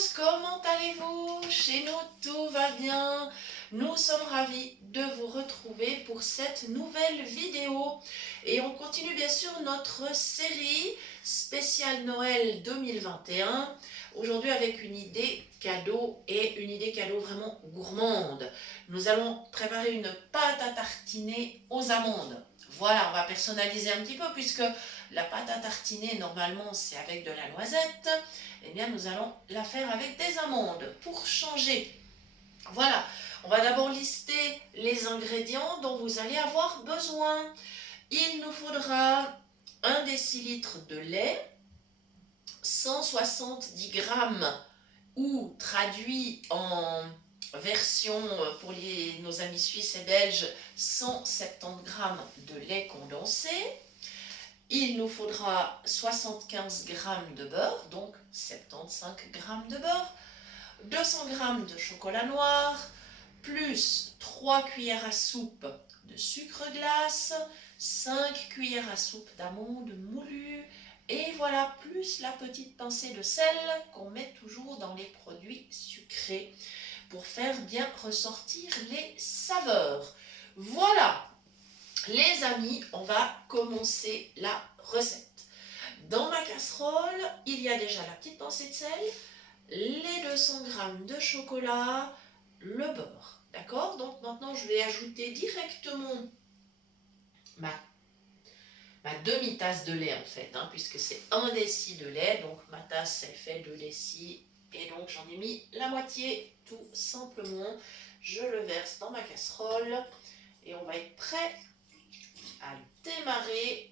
tous, comment allez-vous? Chez nous, tout va bien. Nous sommes ravis de vous retrouver pour cette nouvelle vidéo. Et on continue bien sûr notre série spéciale Noël 2021. Aujourd'hui avec une idée cadeau et une idée cadeau vraiment gourmande. Nous allons préparer une pâte à tartiner aux amandes. Voilà, on va personnaliser un petit peu puisque la pâte à tartiner, normalement, c'est avec de la noisette. Eh bien, nous allons la faire avec des amandes pour changer. Voilà, on va d'abord lister les ingrédients dont vous allez avoir besoin. Il nous faudra 1 décilitre de lait, 170 grammes ou traduit en version pour nos amis suisses et belges, 170 grammes de lait condensé. Il nous faudra 75 g de beurre, donc 75 g de beurre, 200 g de chocolat noir, plus 3 cuillères à soupe de sucre glace, 5 cuillères à soupe d'amandes moulues, et voilà, plus la petite pincée de sel qu'on met toujours dans les produits sucrés pour faire bien ressortir les saveurs. Voilà! Les amis, on va commencer la recette. Dans ma casserole, il y a déjà la petite pincée de sel, les 200 g de chocolat, le beurre. D'accord? Donc maintenant, je vais ajouter directement ma demi-tasse de lait en fait, puisque c'est 1 déci de lait. Donc ma tasse, elle fait 2 décis. Et donc j'en ai mis la moitié tout simplement. Je le verse dans ma casserole et on va être prêt à démarrer.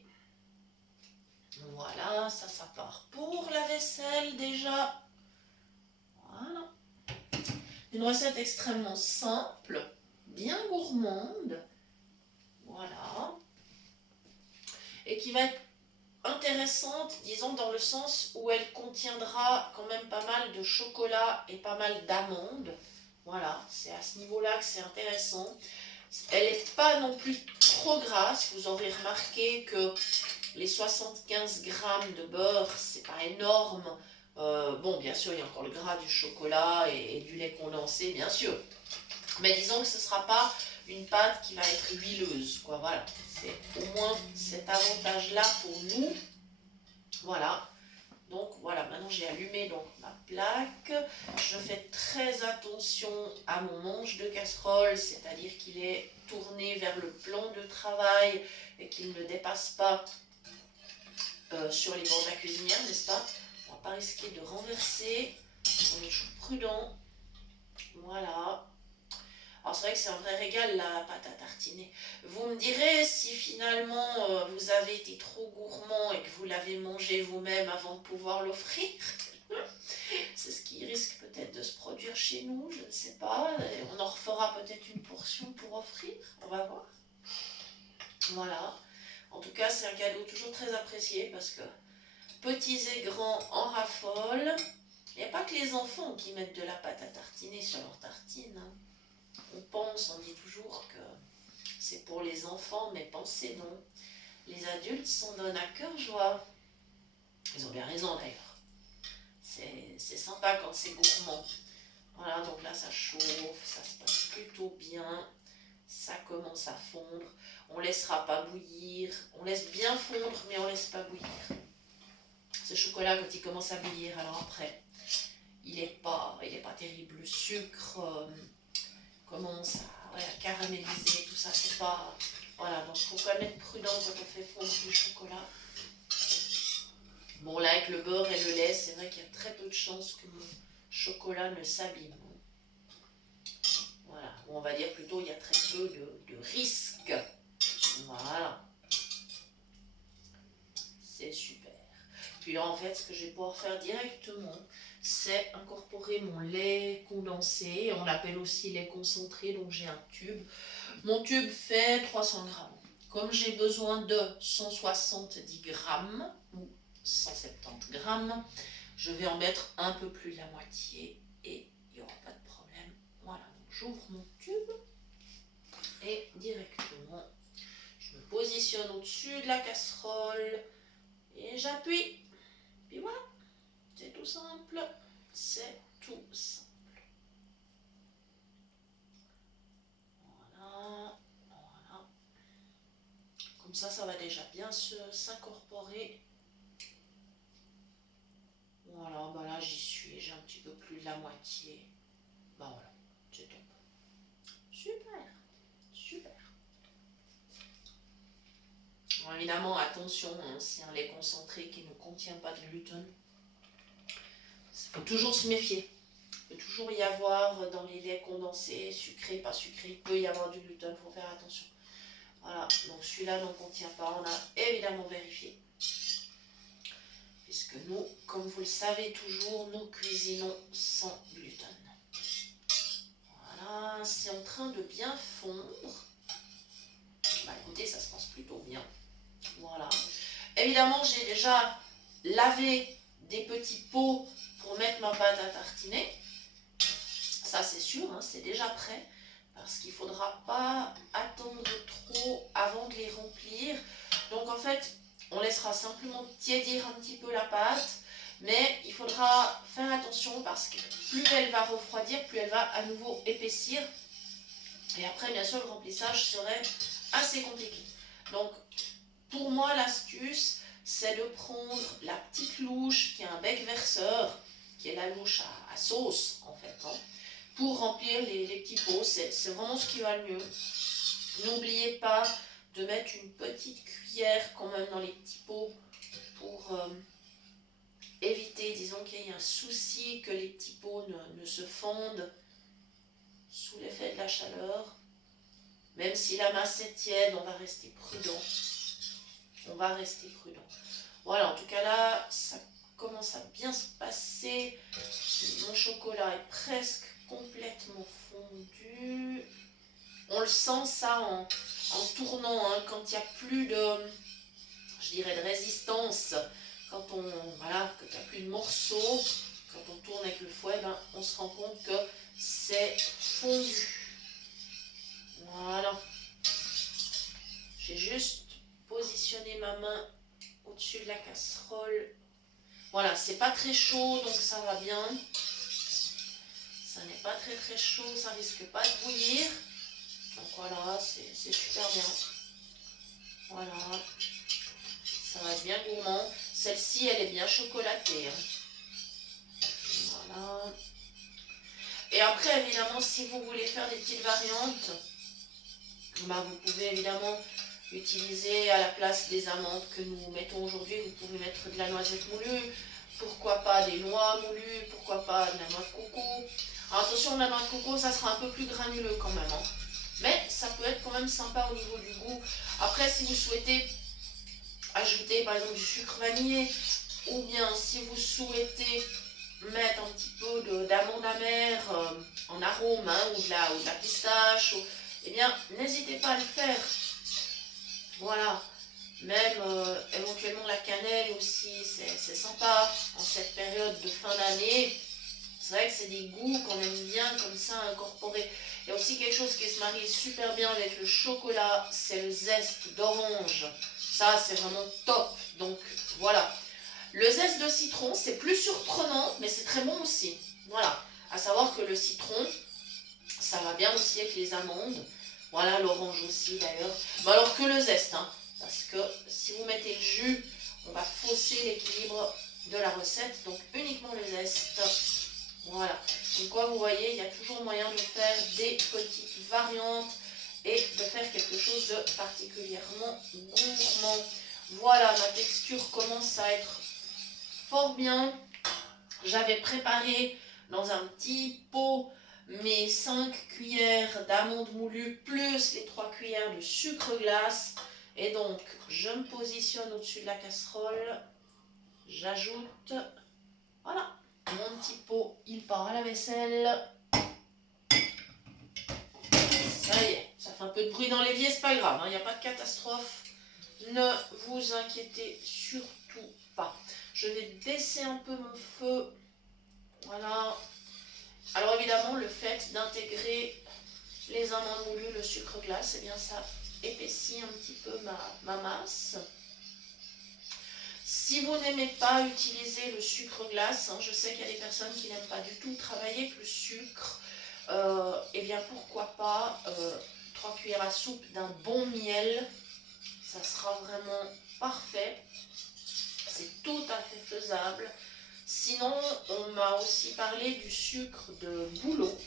Voilà, ça part pour la vaisselle déjà. Voilà. Une recette extrêmement simple, bien gourmande. Voilà. Et qui va être intéressante, disons, dans le sens où elle contiendra quand même pas mal de chocolat et pas mal d'amandes. Voilà, c'est à ce niveau-là que c'est intéressant. Elle n'est pas non plus trop grasse. Vous aurez remarqué que les 75 g de beurre, c'est pas énorme. Bon, bien sûr, il y a encore le gras du chocolat et du lait condensé, bien sûr. Mais disons que ce ne sera pas une pâte qui va être huileuse, quoi. Voilà, c'est au moins cet avantage-là pour nous. Voilà. Donc voilà, maintenant j'ai allumé donc ma plaque. Je fais très attention à mon manche de casserole, c'est-à-dire qu'il est tourné vers le plan de travail et qu'il ne dépasse pas sur les bords de la cuisinière, n'est-ce pas? On ne va pas risquer de renverser. On est toujours prudent. Voilà. Alors c'est vrai que c'est un vrai régal la pâte à tartiner. Vous me direz si finalement vous avez été trop gourmand et que vous l'avez mangé vous-même avant de pouvoir l'offrir. C'est ce qui risque peut-être de se produire chez nous, je ne sais pas. Et on en refera peut-être une portion pour offrir, on va voir. Voilà. En tout cas, c'est un cadeau toujours très apprécié parce que petits et grands en raffolent. Il n'y a pas que les enfants qui mettent de la pâte à tartiner sur leur tartine. On dit toujours que c'est pour les enfants, mais pensez non. Les adultes s'en donnent à cœur joie. Ils ont bien raison d'ailleurs. C'est sympa quand c'est gourmand. Voilà, donc là ça chauffe, ça se passe plutôt bien. Ça commence à fondre. On ne laissera pas bouillir. On laisse bien fondre, mais on ne laisse pas bouillir. Ce chocolat, quand il commence à bouillir, alors après, il n'est pas terrible. Le sucre commence à caraméliser, tout ça, c'est pas... Voilà, donc il faut quand même être prudent quand on fait fondre du chocolat. Bon, là, avec le beurre et le lait, c'est vrai qu'il y a très peu de chances que mon chocolat ne s'abîme. Voilà, ou on va dire plutôt, il y a très peu de risques. Voilà. C'est super. Puis là, en fait, ce que je vais pouvoir faire directement, c'est incorporer mon lait condensé. On l'appelle aussi lait concentré, donc j'ai un tube. Mon tube fait 300 grammes. Comme j'ai besoin de 170 grammes ou 170 grammes, je vais en mettre un peu plus de la moitié et il n'y aura pas de problème. Voilà, donc j'ouvre mon tube et directement, je me positionne au-dessus de la casserole et j'appuie. Puis voilà, c'est tout simple. C'est tout simple. Voilà, voilà. Comme ça va déjà bien s'incorporer. Voilà, bah là j'y suis, j'ai un petit peu plus de la moitié. Bah voilà, c'est top. Super, super. Bon, évidemment, attention, hein, si un lait concentré qui ne contient pas de gluten, il faut toujours se méfier. Il peut toujours y avoir dans les laits condensés, sucrés, pas sucrés, il peut y avoir du gluten, il faut faire attention. Voilà, donc celui-là n'en contient pas, on a évidemment vérifié. Puisque nous, comme vous le savez toujours, nous cuisinons sans gluten. Voilà, c'est en train de bien fondre. Bah écoutez, ça se passe plutôt bien. Voilà. Évidemment, j'ai déjà lavé des petits pots pour mettre ma pâte à tartiner. Ça, c'est sûr, hein, c'est déjà prêt. Parce qu'il ne faudra pas attendre trop avant de les remplir. Donc, en fait, on laissera simplement tiédir un petit peu la pâte. Mais il faudra faire attention parce que plus elle va refroidir, plus elle va à nouveau épaissir. Et après, bien sûr, le remplissage serait assez compliqué. Donc, pour moi, l'astuce, c'est de prendre la petite louche qui a un bec verseur, qui est la louche à sauce, en fait, hein, pour remplir les petits pots. C'est vraiment ce qui va le mieux. N'oubliez pas de mettre une petite cuillère quand même dans les petits pots pour éviter, disons qu'il y ait un souci que les petits pots ne se fondent sous l'effet de la chaleur. Même si la masse est tiède, on va rester prudent. On va rester prudent. Voilà, en tout cas là, ça commence à bien se passer. Mon chocolat est presque complètement fondu. On le sent ça en tournant, hein, quand il n'y a plus de, je dirais, de résistance. Quand voilà, qu'il n'y a plus de morceaux, quand on tourne avec le fouet, ben, on se rend compte que c'est fondu. Voilà. J'ai juste positionné ma main au-dessus de la casserole. Voilà, c'est pas très chaud, donc ça va bien. Ça n'est pas très chaud, ça risque pas de bouillir. Donc voilà, c'est super bien. Voilà. Ça va être bien gourmand. Celle-ci, elle est bien chocolatée. Voilà. Et après, évidemment, si vous voulez faire des petites variantes, bah, vous pouvez évidemment utiliser à la place des amandes que nous mettons aujourd'hui, vous pouvez mettre de la noisette moulue, pourquoi pas des noix moulues, pourquoi pas de la noix de coco. Alors attention, la noix de coco, ça sera un peu plus granuleux quand même, hein. Mais ça peut être quand même sympa au niveau du goût. Après, si vous souhaitez ajouter par exemple du sucre vanillé, ou bien si vous souhaitez mettre un petit peu d'amande amère en arôme, hein, ou de la pistache, eh bien n'hésitez pas à le faire. Voilà, même éventuellement la cannelle aussi, c'est sympa en cette période de fin d'année. C'est vrai que c'est des goûts qu'on aime bien comme ça incorporer. Il y a aussi quelque chose qui se marie super bien avec le chocolat, c'est le zeste d'orange. Ça, c'est vraiment top. Donc voilà. Le zeste de citron, c'est plus surprenant, mais c'est très bon aussi. Voilà. À savoir que le citron, ça va bien aussi avec les amandes. Voilà, l'orange aussi d'ailleurs. Bon, alors que le zeste, hein, parce que si vous mettez le jus, on va fausser l'équilibre de la recette. Donc uniquement le zeste. Voilà. Donc quoi, vous voyez, il y a toujours moyen de faire des petites variantes et de faire quelque chose de particulièrement gourmand. Voilà, ma texture commence à être fort bien. J'avais préparé dans un petit pot mes 5 cuillères d'amandes moulues plus les 3 cuillères de sucre glace. Et donc, je me positionne au-dessus de la casserole. J'ajoute, voilà, mon petit pot, il part à la vaisselle. Ça y est, ça fait un peu de bruit dans l'évier, c'est pas grave, il n'y a pas de catastrophe. Ne vous inquiétez surtout pas. Je vais baisser un peu mon feu. Voilà. Alors évidemment, le fait d'intégrer les amandes moulues, le sucre glace, eh bien ça épaissit un petit peu ma masse. Si vous n'aimez pas utiliser le sucre glace, hein, je sais qu'il y a des personnes qui n'aiment pas du tout travailler avec le sucre, eh bien pourquoi pas 3 cuillères à soupe d'un bon miel, ça sera vraiment parfait, c'est tout à fait faisable. Sinon, on m'a aussi parlé du sucre de bouleau,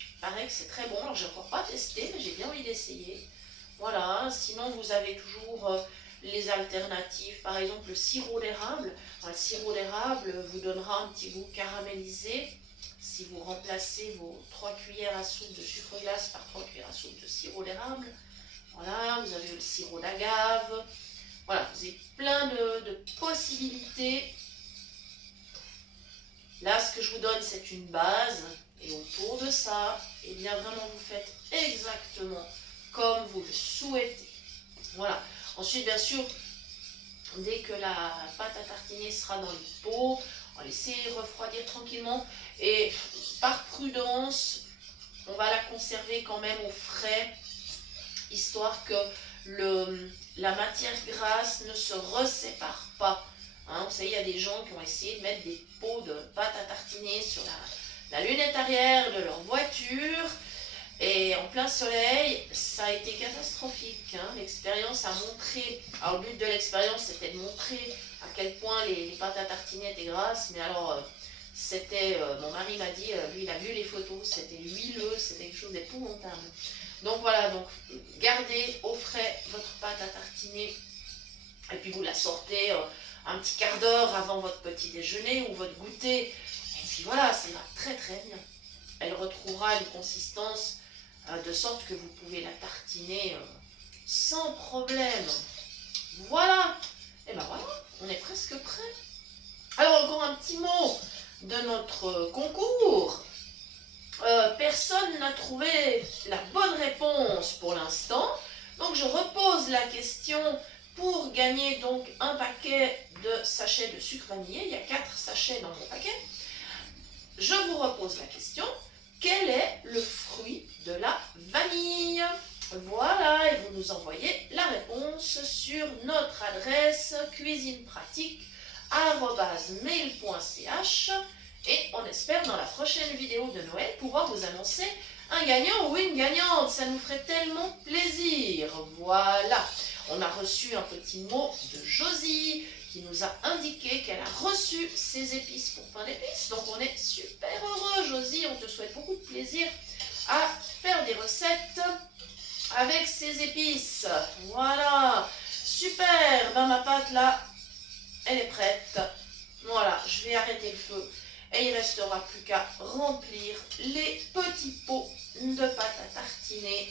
il paraît que c'est très bon, alors je n'ai encore pas testé, mais j'ai bien envie d'essayer. Voilà, sinon vous avez toujours les alternatives, par exemple le sirop d'érable. Le sirop d'érable vous donnera un petit goût caramélisé si vous remplacez vos 3 cuillères à soupe de sucre glace par 3 cuillères à soupe de sirop d'érable. Voilà, vous avez le sirop d'agave. Voilà, vous avez plein de possibilités. Là, ce que je vous donne, c'est une base. Et autour de ça, eh bien vraiment, vous faites exactement comme vous le souhaitez. Voilà. Ensuite, bien sûr, dès que la pâte à tartiner sera dans les pots, on va laisser refroidir tranquillement. Et par prudence, on va la conserver quand même au frais, histoire que la matière grasse ne se resépare pas. Hein, vous savez, il y a des gens qui ont essayé de mettre des pots de pâte à tartiner sur la lunette arrière de leur voiture. Et en plein soleil, ça a été catastrophique. Hein. L'expérience a montré, alors le but de l'expérience c'était de montrer à quel point les pâtes à tartiner étaient grasses, mais alors c'était, mon mari m'a dit, lui il a vu les photos, c'était huileux, c'était quelque chose d'épouvantable. Donc voilà, donc gardez au frais votre pâte à tartiner, et puis vous la sortez un petit quart d'heure avant votre petit déjeuner ou votre goûter, et puis voilà, ça va très très bien. Elle retrouvera une consistance de sorte que vous pouvez la tartiner sans problème. Voilà, et ben voilà, on est presque prêt. Alors encore un petit mot de notre concours. Personne n'a trouvé la bonne réponse pour l'instant, donc je repose la question pour gagner donc un paquet de sachets de sucre vanillé. Il y a 4 sachets dans mon paquet. Je vous repose la question. Quel est le fruit de la vanille? Voilà, et vous nous envoyez la réponse sur notre adresse cuisinepratique@mail.ch et on espère dans la prochaine vidéo de Noël pouvoir vous annoncer un gagnant ou une gagnante. Ça nous ferait tellement plaisir. Voilà, on a reçu un petit mot de Josie qui nous a indiqué qu'elle a reçu ses épices pour pain d'épices. Donc on est super heureux, Josie. On te souhaite beaucoup de plaisir à faire des recettes avec ces épices. Voilà, super. Ben, ma pâte là, elle est prête. Voilà, je vais arrêter le feu et il ne restera plus qu'à remplir les petits pots de pâte à tartiner.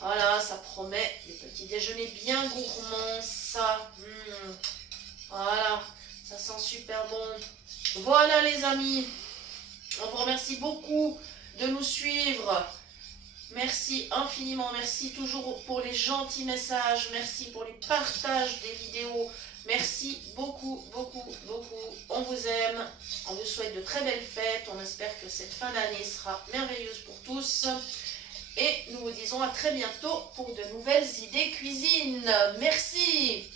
Voilà, ça promet des petits déjeuners bien gourmands, ça. Voilà, ça sent super bon. Voilà les amis, on vous remercie beaucoup de nous suivre. Merci infiniment, merci toujours pour les gentils messages, merci pour les partages des vidéos. Merci beaucoup, beaucoup, beaucoup. On vous aime, on vous souhaite de très belles fêtes. On espère que cette fin d'année sera merveilleuse pour tous. Et nous vous disons à très bientôt pour de nouvelles idées cuisine. Merci.